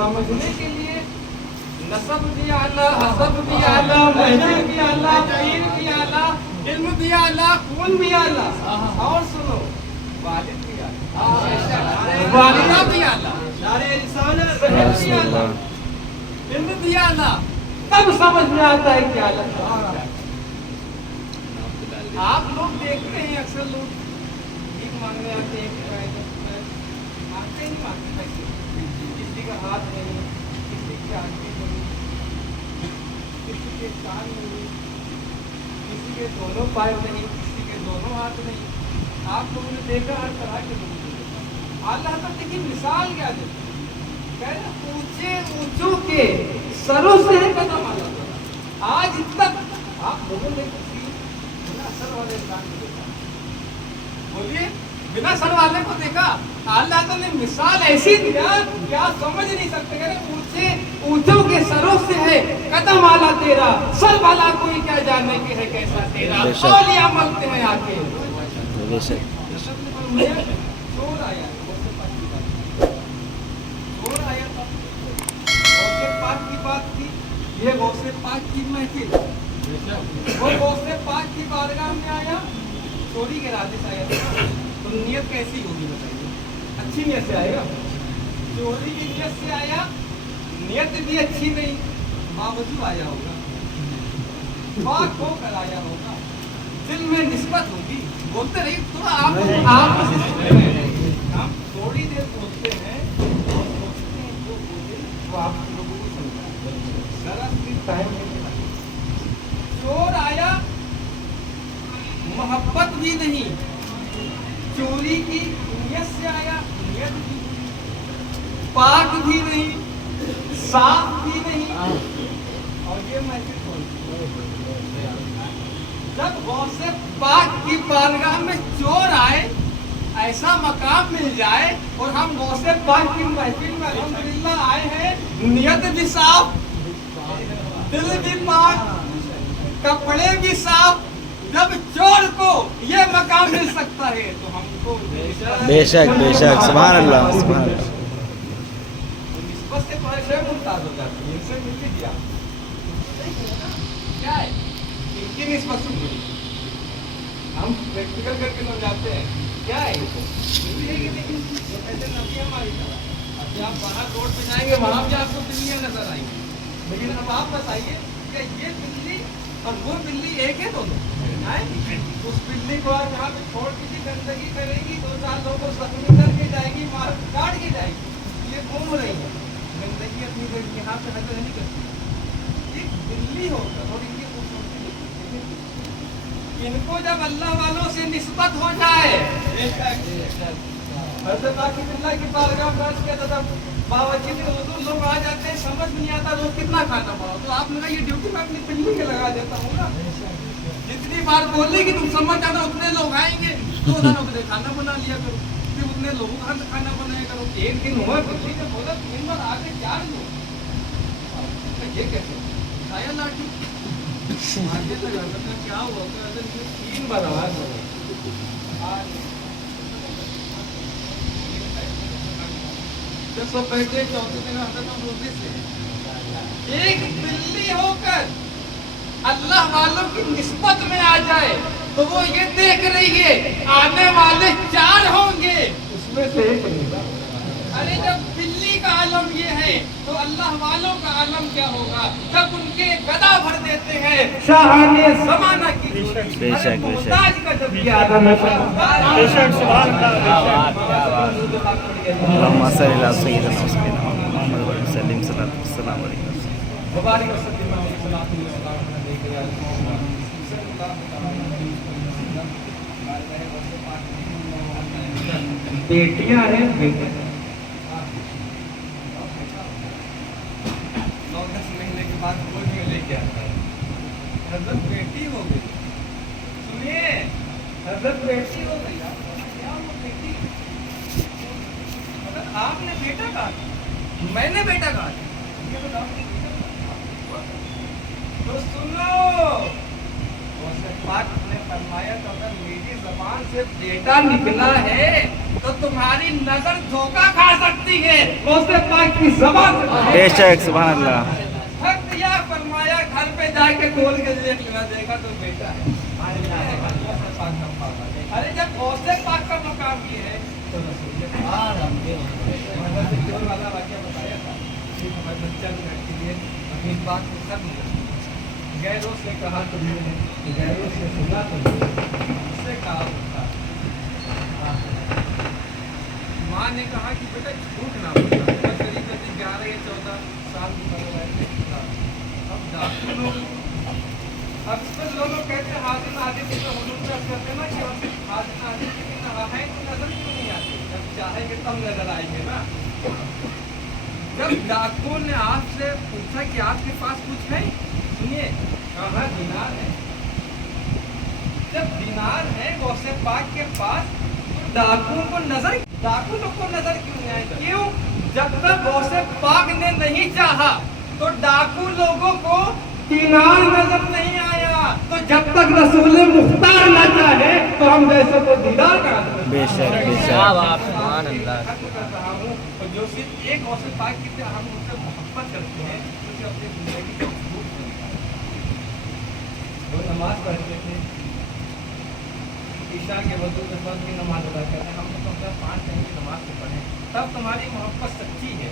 समझने के लिए नसब भी आला, हसब भी आला, महजिद भी आला, पीर भी आला, इल्म भी आला, खून भी आला, और सुनो वालिद भी आला, वालिदा भी आला, सेहत भी आला, इल्म भी आला, तब समझ में आता है क्या आला। आप लोग देखते हैं अक्सर लोग भीख मांगने आते हैं, मांगते नहीं मांगते पैसे, किसी का हाथ नहीं, किसी की आंखें नहीं, किसी के कान नहीं, किसी के दोनों पैर नहीं, किसी के दोनों हाथ नहीं। आप लोगों ने देखा हर तरह के लोगों को देखा। अल्लाह तो देखिए मिसाल क्या देते हैं, कह रहे ऊंचे ऊंचों के सरों से है कदम आला। आज तक आप लोगों ने बिना सर वाले इंसान को देखा, बोलिए बिना सर वाले को देखा। अल्लाह तो ने मिसाल ऐसी दिया कि आप समझ नहीं सकते। कह रहे ऊंचे ऊंचों के सरों से है कदम आला तेरा, सर वाला कोई क्या जाने के है कैसा तेरा, औलिया मलते हैं आके। शोर आया, शोर आया था, गौसे पाक की बात थी, ये गौसे पाक की महफिल, वो गौसे पाक की बारगाह में आया, चोरी के इरादे से आया था, तो नियत कैसी होगी बताइए? अच्छी नियत से आएगा? चोरी की नियत से आया, नियत भी अच्छी नहीं, बावजूद आया होगा, पाक होकर आया होगा, दिल में निस्बत होगी। बोलते रहिए थोड़ा आप हम थोड़ी देर बोलते हैं और सोचते हैं जो बोले वो आप लोगों को समझा जरा सी टाइम में। चोर आया, मोहब्बत भी नहीं, चोरी की नियत से आया, नियत भी पाक भी नहीं, साफ भी नहीं, और ये महफिल कौन सी? जब गौसे पाक की बारगाह में चोर आए, ऐसा मकाम मिल जाए और हम गौसे पाक की महफिल में अल्हम्दुलिल्लाह आए हैं, नियत भी साफ, दिल भी पाक, कपड़े भी साफ, जब चोर को ये मकाम मिल सकता है तो हमको बेशक बेशक सुभान अल्लाह सुभान अल्लाह। निस्बत से परिचय मुमताज हो जाती है, इनसे मिल गया क्या है इनकी निस्बत से मिली। हम प्रैक्टिकल करके समझाते हैं क्या है इनको मिली है कि नहीं। वो कहते नबी हमारी तरह अब आप बाहर रोड पे जाएंगे वहां भी आपको बिल्लियां नजर आएंगी, लेकिन अब आप बताइए क्या ये बिल्ली और वो बिल्ली एक है दोनों? उस बिल्ली को आप यहाँ पे छोड़ के गंदगी करेगी, 2-4 लोगों को जख्मी करके जाएगी, मार काट के जाएगी, ये घूम रही है गंदगी अपनी यहाँ पे नजर नहीं करती। ये बिल्ली होकर और इनकी खूबसूरती, इनको जब अल्लाह वालों से निस्बत हो जाए, बिल्ला की बारगाह में अर्ज़ किया था बावर्ची के हुजूर लोग आ जाते हैं, समझ नहीं आता रोज कितना खाना पाओ, तो आपने कहा ये ड्यूटी मैं अपनी बिल्ली के लगा देता हूँ ना, जितनी बार बोले कि तुम समझ जाना उतने लोग आएंगे, 2 दिनों के लिए खाना बना लिया करो, फिर उतने लोगों का खाना बनाया करो। एक दिन हुआ बिल्ली ने बोला 3 बार आगे 4 लोग, ये कैसे खाया लाठी आगे लगा क्या हुआ? 3 बार आवाज सब बैठे, चौथे दिन आता था रोटी से। एक बिल्ली होकर अल्लाह वालों की निस्बत में आ जाए तो वो ये देख रही है आने वाले 4 होंगे, उसमें से एक बनेगा। अरे जब बिल्ली का आलम ये है तो अल्लाह वालों का आलम क्या होगा जब उनके गदा भर देते हैं शाहाने ज़माना की मुहताज का जब ये आलम है। बेशक सुभान अल्लाहुम्मा सल्ली अला सय्यिदिना मुहम्मद व सल्लिम सल्लल्लाहु अलैहि वसल्लम मुबारक सल्लल्लाहु बेटियां हैं बेटे 9-10 महीने के बाद कोई भी लेके आता है, हजरत बेटी हो गई, सुनिए हजरत बेटी हो गई, क्या वो बेटी? अगर आपने बेटा कहा, मैंने बेटा कहा, ये बताओ तो सुनो, पाक ने फरमाया तो अगर मेरी जबान से बेटा निकला है तो तुम्हारी नजर धोखा खा सकती है गौसे पाक की ज़बान से। بے شک سبحان اللہ. حق یا فرمایا گھر پہ جا کے کھول کے دیکھ لینا دیکھا تو بیٹا ہے. ارے جب غوث پاک کا مقام یہ ہے تو رسول چور والا واقعہ بتایا تھا ہمارے بچہ کے لیے اپنی بات کو ختم کر غیروں سے کہا تم نے غیروں سے سنا تم نے اس سے کہا ہوتا. ماں نے کہا کہ بیٹا جھوٹ نہ بولنا. قریب 11 یا 14 سال کی عمر میں اب ڈاکٹر لوگ اکثر لوگ کہتے ہیں حاضر ناظر سے حضور سے کرتے ہیں نا کہ حاضر ناظر کے لیے نہ ہے تو نظر کیوں نہیں آتی. جب چاہیں گے تب نظر آئیں گے نا. جب ڈاکٹر نے آپ سے پوچھا کہ آپ کے پاس کچھ ہے سنیے کہاں دینار ہے. جب دینار ہے غوث پاک کے پاس تو ڈاکو کو نظر کیوں نہیں آئے. کیوں؟ جب تک غوث پاک نے نہیں چاہا تو ڈاکو لوگوں کو دینار نظر نہیں آیا. تو جب تک رسول مختار نہ چاہے تو ہم جیسے کو دیدار کرا دیں. بے شک بے شک. سبحان اللہ. اور جو صرف ایک غوث پاک کی ہم ان سے محبت کرتے ہیں کیونکہ اپنی زندگی کے حقوق کو نکالتے ہیں. وہ نماز پڑھتے تھے عشاء کے وضو کے بعد بھی نماز ادا کرتے ہیں. ہم تو 5 ٹائم کی نماز سے پڑھیں تب تمہاری محبت سچی ہے.